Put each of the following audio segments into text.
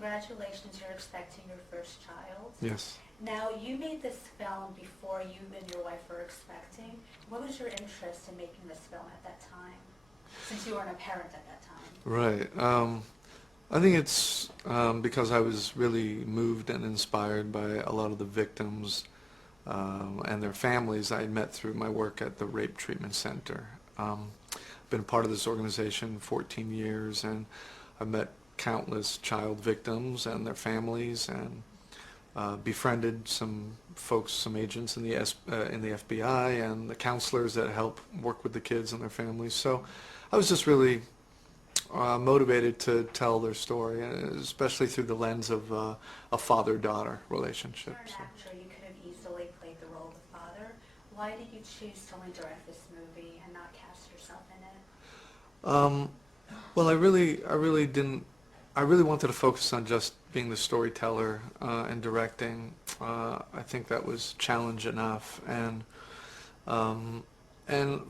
congratulations, you're expecting your first child. Yes. Now, you made this film before you and your wife were expecting. What was your interest in making this film at that time, since you weren't a parent at that time? Right. I think it's because I was really moved and inspired by a lot of the victims and their families I had met through my work at the Rape Treatment Center. Been part of this organization 14 years, and I've met countless child victims and their families, and befriended some folks, some agents in the FBI, and the counselors that help work with the kids and their families. So I was just really motivated to tell their story, especially through the lens of a father-daughter relationship. You're an actor, you could have easily played the role of the father. Why did you choose to only direct this movie and not cast yourself in it? Well, I really didn't. I really wanted to focus on just being the storyteller and directing. I think that was challenge enough, and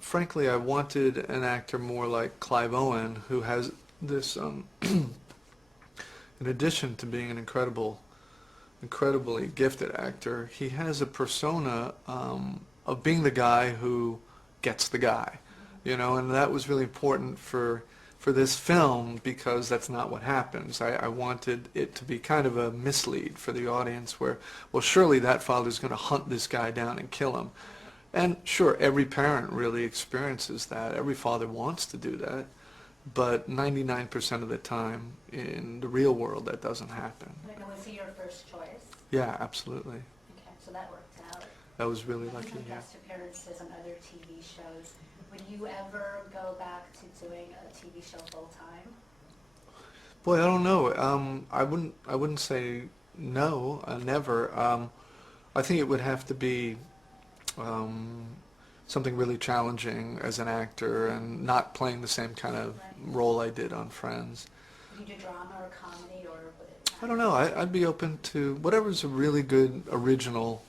frankly, I wanted an actor more like Clive Owen, who has this. In addition to being an incredibly gifted actor, he has a persona of being the guy who gets the guy, you know, and that was really important for this film, because that's not what happens. I wanted it to be kind of a mislead for the audience where, well, surely that father's going to hunt this guy down and kill him. And sure, every parent really experiences that. Every father wants to do that. But 99% of the time in the real world, that doesn't happen. And was he your first choice? Yeah, absolutely. Okay, so that worked out. That was really lucky, You've yeah. guest appearances on other TV shows. Would you ever go back to doing a TV show full time? Boy, I don't know. I wouldn't say no, never. I think it would have to be something really challenging as an actor and not playing the same kind of role I did on Friends. Would you do drama or comedy, or would it? I don't know. I'd be open to whatever's a really good original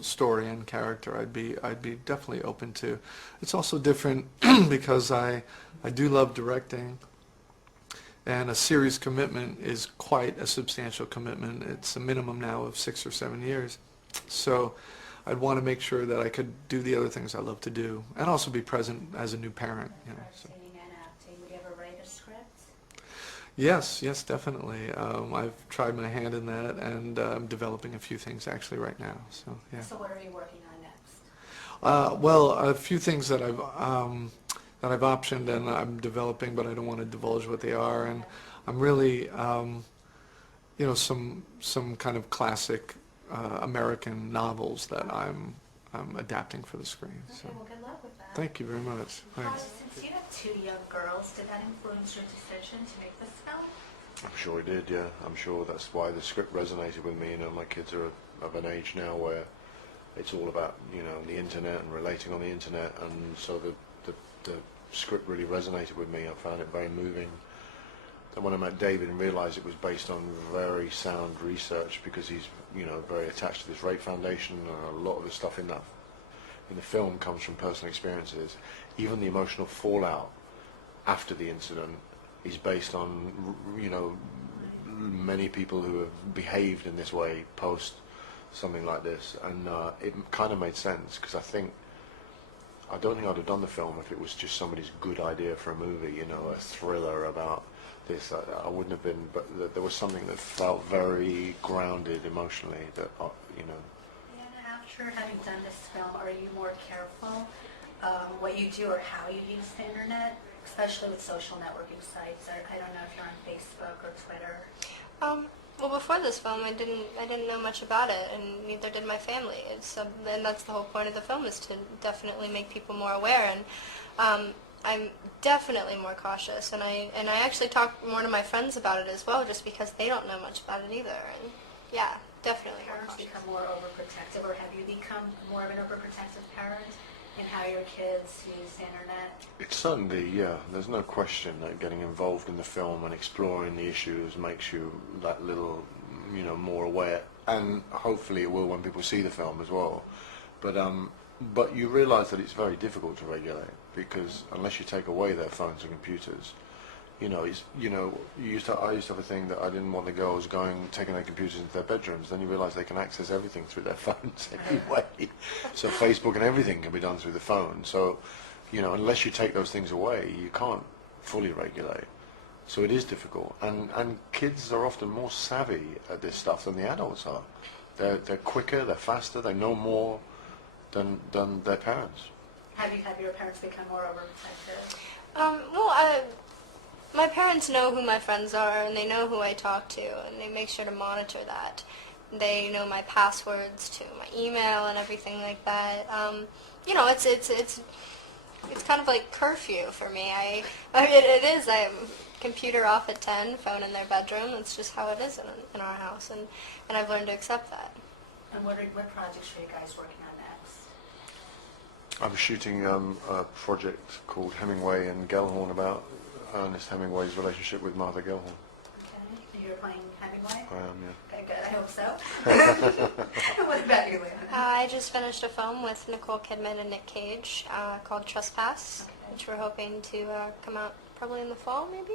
story and character. I'd be definitely open to. It's also different because I do love directing, and a series commitment is quite a substantial commitment. It's a minimum now of 6 or 7 years. So I'd want to make sure that I could do the other things I love to do, and also be present as a new parent. You know, so. Singing and acting. Would you ever write a script? Yes, definitely. I've tried my hand in that, and I'm developing a few things actually right now. So yeah. So what are you working on next? Well, a few things that I've optioned and I'm developing, but I don't want to divulge what they are. And I'm really, you know, some kind of classic American novels that I'm adapting for the screen. Okay, So well, good luck with that. thank you very much. Thanks. Since you have 2 young girls, did that influence your decision to make this film? I'm sure it did, yeah. I'm sure that's why the script resonated with me. You know, my kids are of an age now where it's all about, you know, the internet and relating on the internet, and so the script really resonated with me. I found it very moving. And when I met David and realized it was based on very sound research, because he's, you know, very attached to this rape foundation, and a lot of the stuff in the film comes from personal experiences. Even the emotional fallout after the incident is based on, you know, many people who have behaved in this way post something like this, and it kind of made sense, because I don't think I'd have done the film if it was just somebody's good idea for a movie, you know, a thriller about this. I wouldn't have been, but there was something that felt very grounded emotionally that, you know. Yeah, after having done this film, are you more careful what you do or how you use the internet, especially with social networking sites? I don't know if you're on Facebook or Twitter. Well, before this film, I didn't know much about it, and neither did my family. And that's the whole point of the film, is to definitely make people more aware. And I'm definitely more cautious, and I actually talk more to my friends about it as well, just because they don't know much about it either. And yeah, definitely more Parents cautious. become more overprotective, or have you become more of an overprotective parent in how your kids use the internet? It's certainly, yeah, there's no question that getting involved in the film and exploring the issues makes you that little, you know, more aware, and hopefully it will when people see the film as well. But you realise that it's very difficult to regulate, because unless you take away their phones and computers, I used to have a thing that I didn't want the girls taking their computers into their bedrooms. Then you realise they can access everything through their phones anyway. So Facebook and everything can be done through the phone. So, unless you take those things away, you can't fully regulate. So it is difficult. And kids are often more savvy at this stuff than the adults are. They're quicker, they're faster, they know more than their parents. Have your parents become more overprotective? My parents know who my friends are, and they know who I talk to, and they make sure to monitor that. They know my passwords to my email and everything like that. It's kind of like curfew for me. I mean, it is. I'm computer off at 10, phone in their bedroom. It's just how it is in our house, and I've learned to accept that. And what projects are you guys working on next? I'm shooting a project called Hemingway and Gellhorn about Ernest Hemingway's relationship with Martha Gellhorn. Okay. And you're playing Hemingway? I am, yeah. Okay, good. I hope so. What about you, Liana? I just finished a film with Nicole Kidman and Nick Cage called Trespass, which we're hoping to come out probably in the fall, maybe.